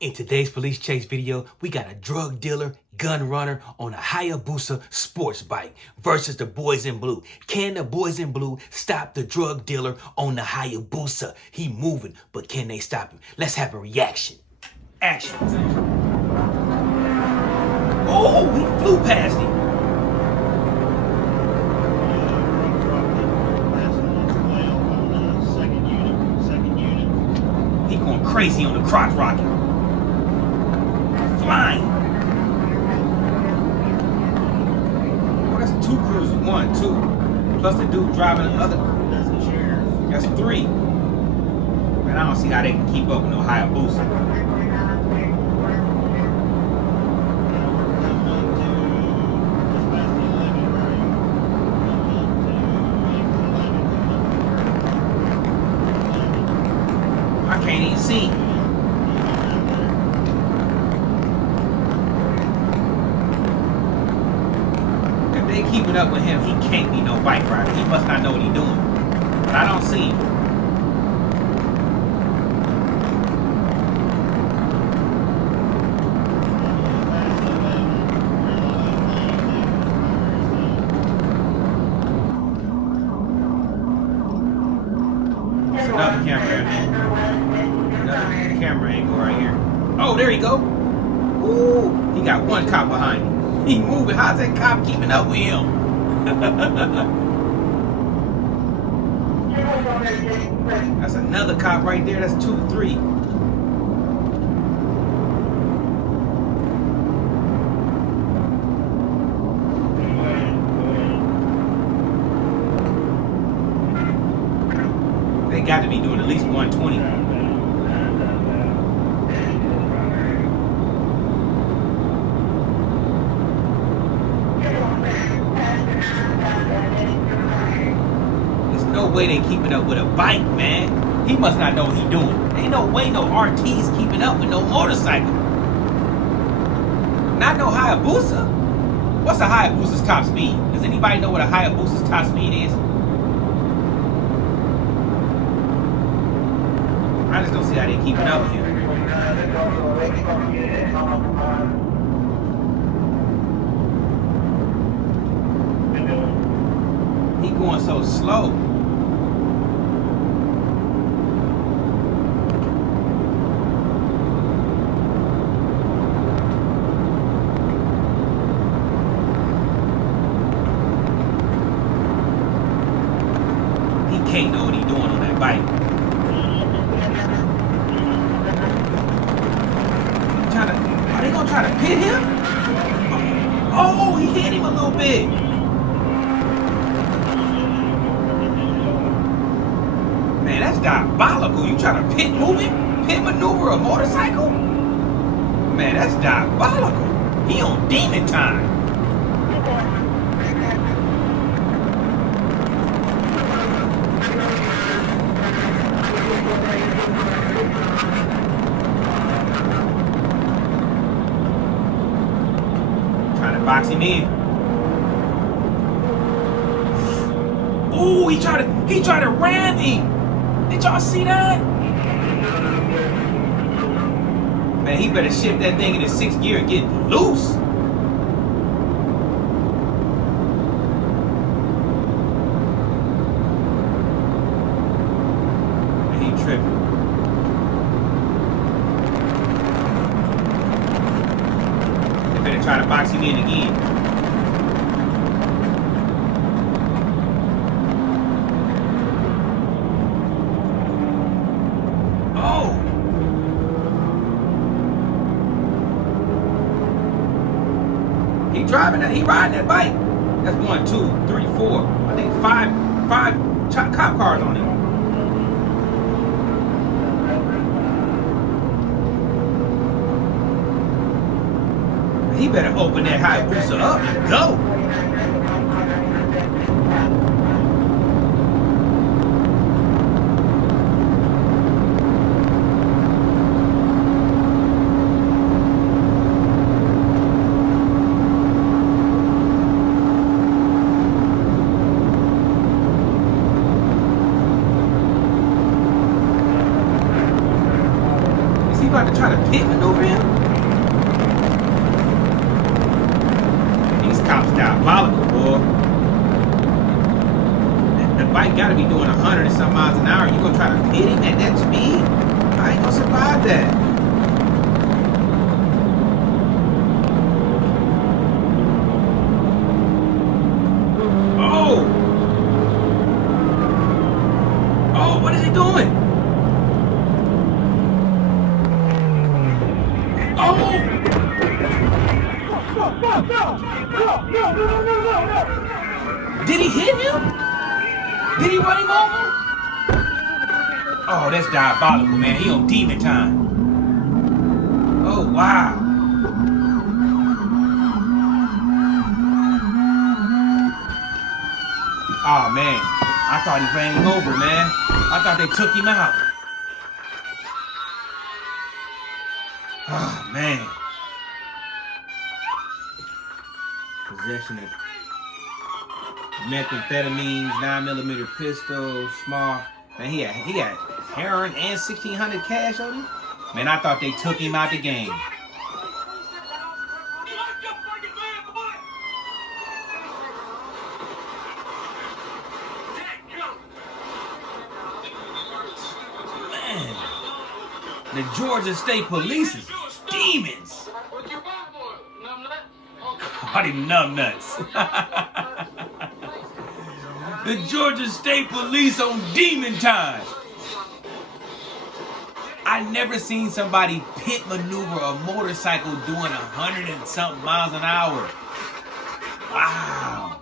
In today's police chase video, we got a drug dealer, gun runner on a Hayabusa sports bike versus the boys in blue. Can the boys in blue stop the drug dealer on the Hayabusa? He moving, but can they stop him? Let's have a reaction. Action. Oh, he flew past him. He going crazy on the crotch rocket. Flying. Oh, that's two cruisers. 1, 2. Plus the dude driving the other. That's 3. Man, I don't see how they can keep up with no Hayabusa. I can't even see. If they keeping up with him, he can't be no bike rider. He must not know what he's doing. But I don't see him. There's another camera angle. Camera angle right here. Oh, there you go. Ooh, he got one cop behind him. He moving. How's that cop keeping up with him? That's another cop right there. That's 2, 3. They got to be doing at least 120. No way they keeping up with a bike, man. He must not know what he doing. Ain't no way no RT's keeping up with no motorcycle. Not no Hayabusa. What's a Hayabusa's top speed? Does anybody know what a Hayabusa's top speed is? I just don't see how they keeping up with him. He going so slow. Can't know what he's doing on that bike. Are they gonna try to pit him? Oh, he hit him a little bit. Man, that's diabolical. You try to pit maneuver a motorcycle? Man, that's diabolical. He on demon time. Box him in. Ooh, he tried to ram him. Did y'all see that? Man, he better shift that thing in the 6th gear and get loose. Man, he tripping. Try to box him in again. Oh! He driving that, he riding that bike. That's 1, 2, 3, 4. I think 5 cop cars on him. He better open that Hayabusa up and go. Is he about to try to pit maneuver him? These cops diabolical, boy. The bike gotta be doing 100 and some miles an hour. You gonna try to pit him at that speed? I ain't gonna survive that. Oh! Oh, what is he doing? Oh! No. Did he hit him? Did he run him over? Oh, that's diabolical, man. He on demon time. Oh, wow. Oh, man. I thought he ran him over, man. I thought they took him out. Oh, man. Possession of methamphetamines, 9mm pistol, small. Man, he had heroin and 1,600 cash on him. Man, I thought they took him out the game. Man, the Georgia State Police is demons. Caught him numbnuts. The Georgia State Police on demon time. I never seen somebody pit maneuver a motorcycle doing 100 and something miles an hour. Wow.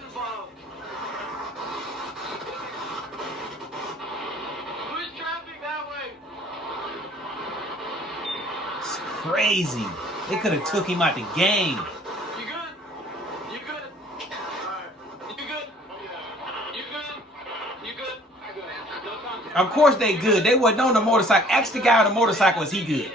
It's crazy. They could have took him out the game. Of course they good. They wasn't on the motorcycle. Ask the guy on the motorcycle, is he good?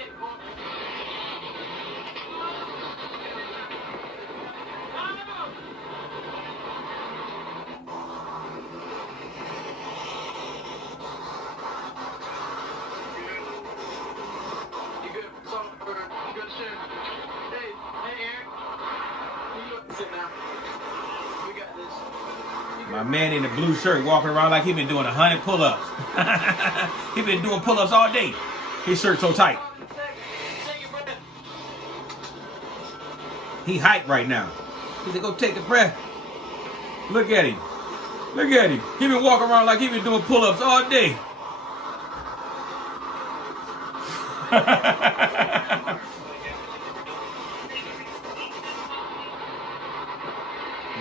My man in the blue shirt walking around like he been doing 100 pull-ups. He been doing pull-ups all day. His shirt so tight. He hyped right now. He said, go take a breath. Look at him. Look at him. He been walking around like he been doing pull-ups all day.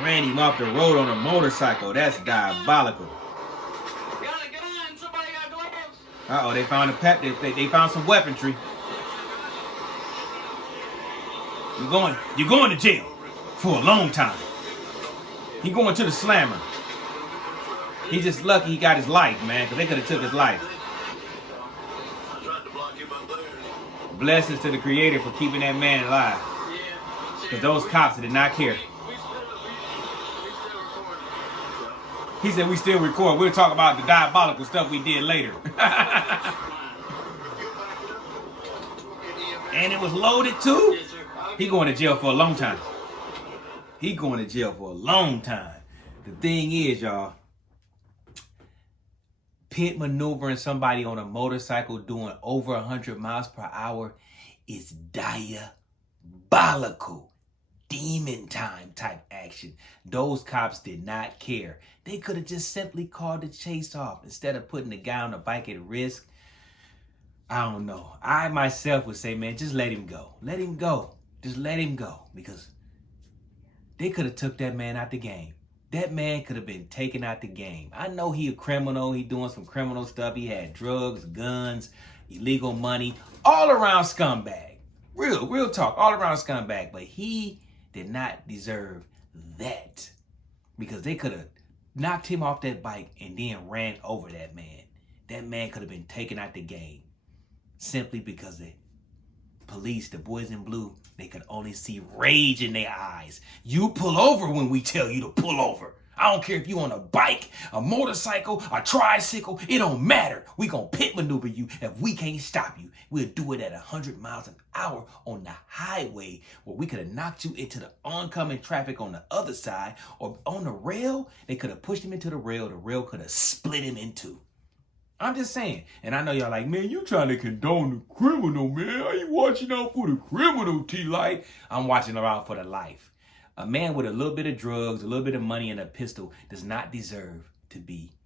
Ran him off the road on a motorcycle. That's diabolical. Uh-oh, they found a pet. They found some weaponry. You're going to jail for a long time. He going to the slammer. He's just lucky he got his life, man, because they could have took his life. Blessings to the Creator for keeping that man alive. Because those cops did not care. He said we still record. We'll talk about the diabolical stuff we did later. And it was loaded too? He going to jail for a long time. He going to jail for a long time. The thing is, y'all, pit maneuvering somebody on a motorcycle doing over 100 miles per hour is diabolical. Demon time type action. Those cops did not care. They could have just simply called the chase off instead of putting the guy on the bike at risk. I don't know. I myself would say, man, just let him go. Let him go. Just let him go. Because they could have took that man out the game. That man could have been taken out the game. I know he a criminal. He doing some criminal stuff. He had drugs, guns, illegal money. All around scumbag. Real talk. All around scumbag. But he did not deserve that, because they could have knocked him off that bike and then ran over that man. That man could have been taken out the game simply because the police, the boys in blue, they could only see rage in their eyes. You pull over when we tell you to pull over. I don't care if you on a bike, a motorcycle, a tricycle. It don't matter. We gonna pit maneuver you if we can't stop you. We'll do it at 100 miles an hour on the highway where we could have knocked you into the oncoming traffic on the other side, or on the rail. They could have pushed him into the rail. The rail could have split him in two. I'm just saying. And I know y'all like, man, you trying to condone the criminal, man. Are you watching out for the criminal, T-Light? I'm watching out for the life. A man with a little bit of drugs, a little bit of money, and a pistol does not deserve to be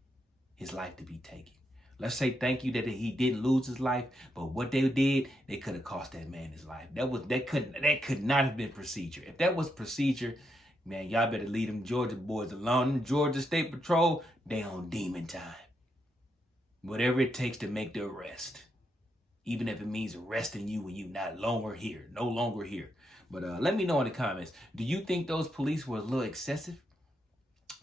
his life to be taken. Let's say thank you that he didn't lose his life, but what they did, they could have cost that man his life. That could not have been procedure. If that was procedure, man, y'all better leave them Georgia boys alone. Them Georgia State Patrol, they on demon time. Whatever it takes to make the arrest, even if it means arresting you when you're no longer here. But let me know in the comments, do you think those police were a little excessive?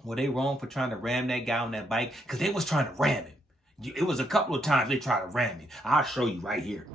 Were they wrong for trying to ram that guy on that bike? Because they was trying to ram him. It was a couple of times they tried to ram him. I'll show you right here.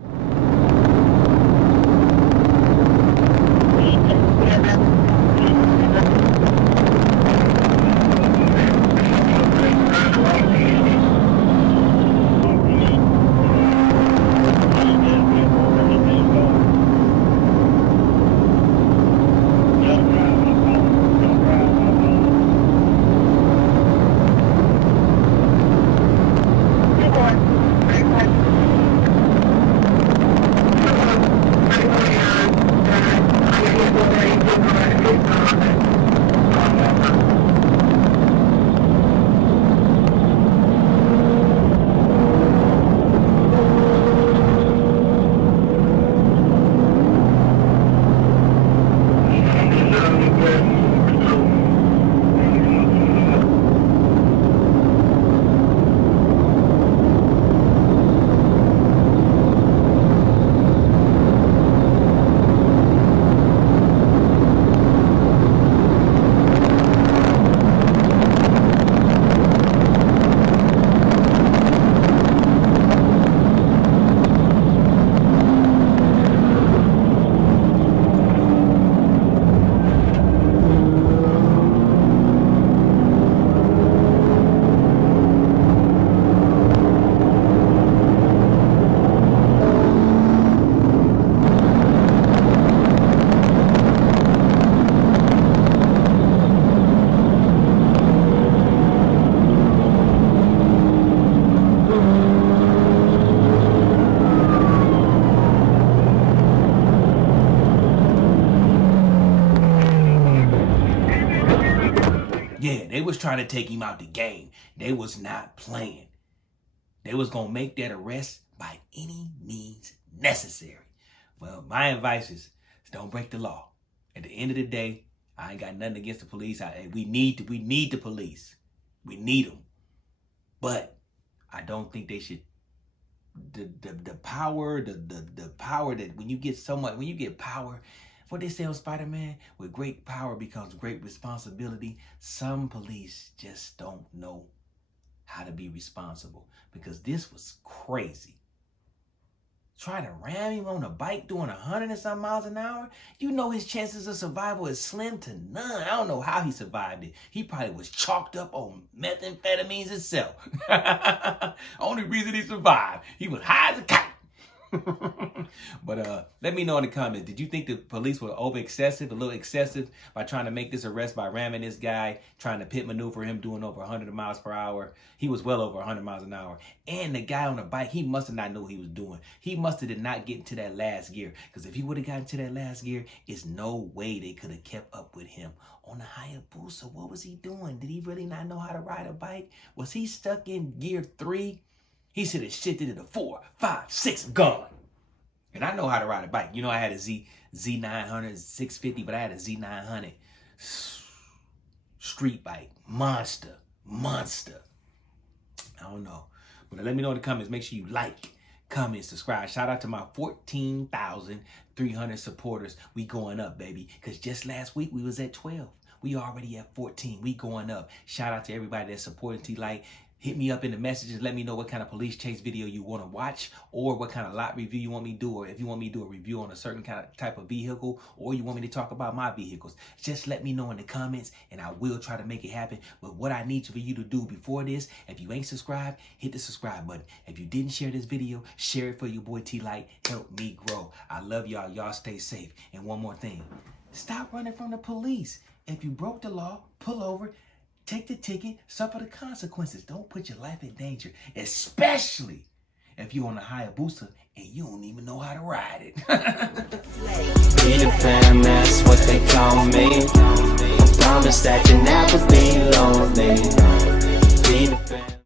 Yeah, they was trying to take him out the game. They was not playing. They was going to make that arrest by any means necessary. Well, my advice is don't break the law. At the end of the day, I ain't got nothing against the police. We need the police. We need them. But I don't think they should. The power that when you get power, what they say on Spider-Man, with great power becomes great responsibility. Some police just don't know how to be responsible, because this was crazy. Trying to ram him on a bike doing 100 and some miles an hour. You know his chances of survival is slim to none. I don't know how he survived it. He probably was chalked up on methamphetamines itself. Only reason he survived, he was high as a kite. But let me know in the comments, did you think the police were a little excessive by trying to make this arrest by ramming this guy, trying to pit maneuver him doing over 100 miles per hour? He was well over 100 miles an hour. And the guy on the bike, he must have not known what he was doing. He must have did not get into that last gear, because if he would have gotten to that last gear, it's no way they could have kept up with him on the Hayabusa. What was he doing? Did he really not know how to ride a bike? Was he stuck in gear 3? He should have shifted it to 4, 5, 6, gone. And I know how to ride a bike. You know, I had a Z900, 650, but I had a Z900 street bike. Monster. I don't know. But let me know in the comments. Make sure you like, comment, subscribe. Shout out to my 14,300 supporters. We going up, baby. Because just last week, we was at 12. We already at 14. We going up. Shout out to everybody that's supporting T-Light. Hit me up in the messages. Let me know what kind of police chase video you want to watch, or what kind of lot review you want me to do, or if you want me to do a review on a certain kind of type of vehicle, or you want me to talk about my vehicles. Just let me know in the comments, and I will try to make it happen. But what I need for you to do before this, if you ain't subscribed, hit the subscribe button. If you didn't share this video, share it for your boy T-Light. Help me grow. I love y'all. Y'all stay safe. And one more thing. Stop running from the police. If you broke the law, pull over. Take the ticket, suffer the consequences. Don't put your life in danger, especially if you're on a Hayabusa and you don't even know how to ride it. Peter Pan, that's what they call me. I promise that you never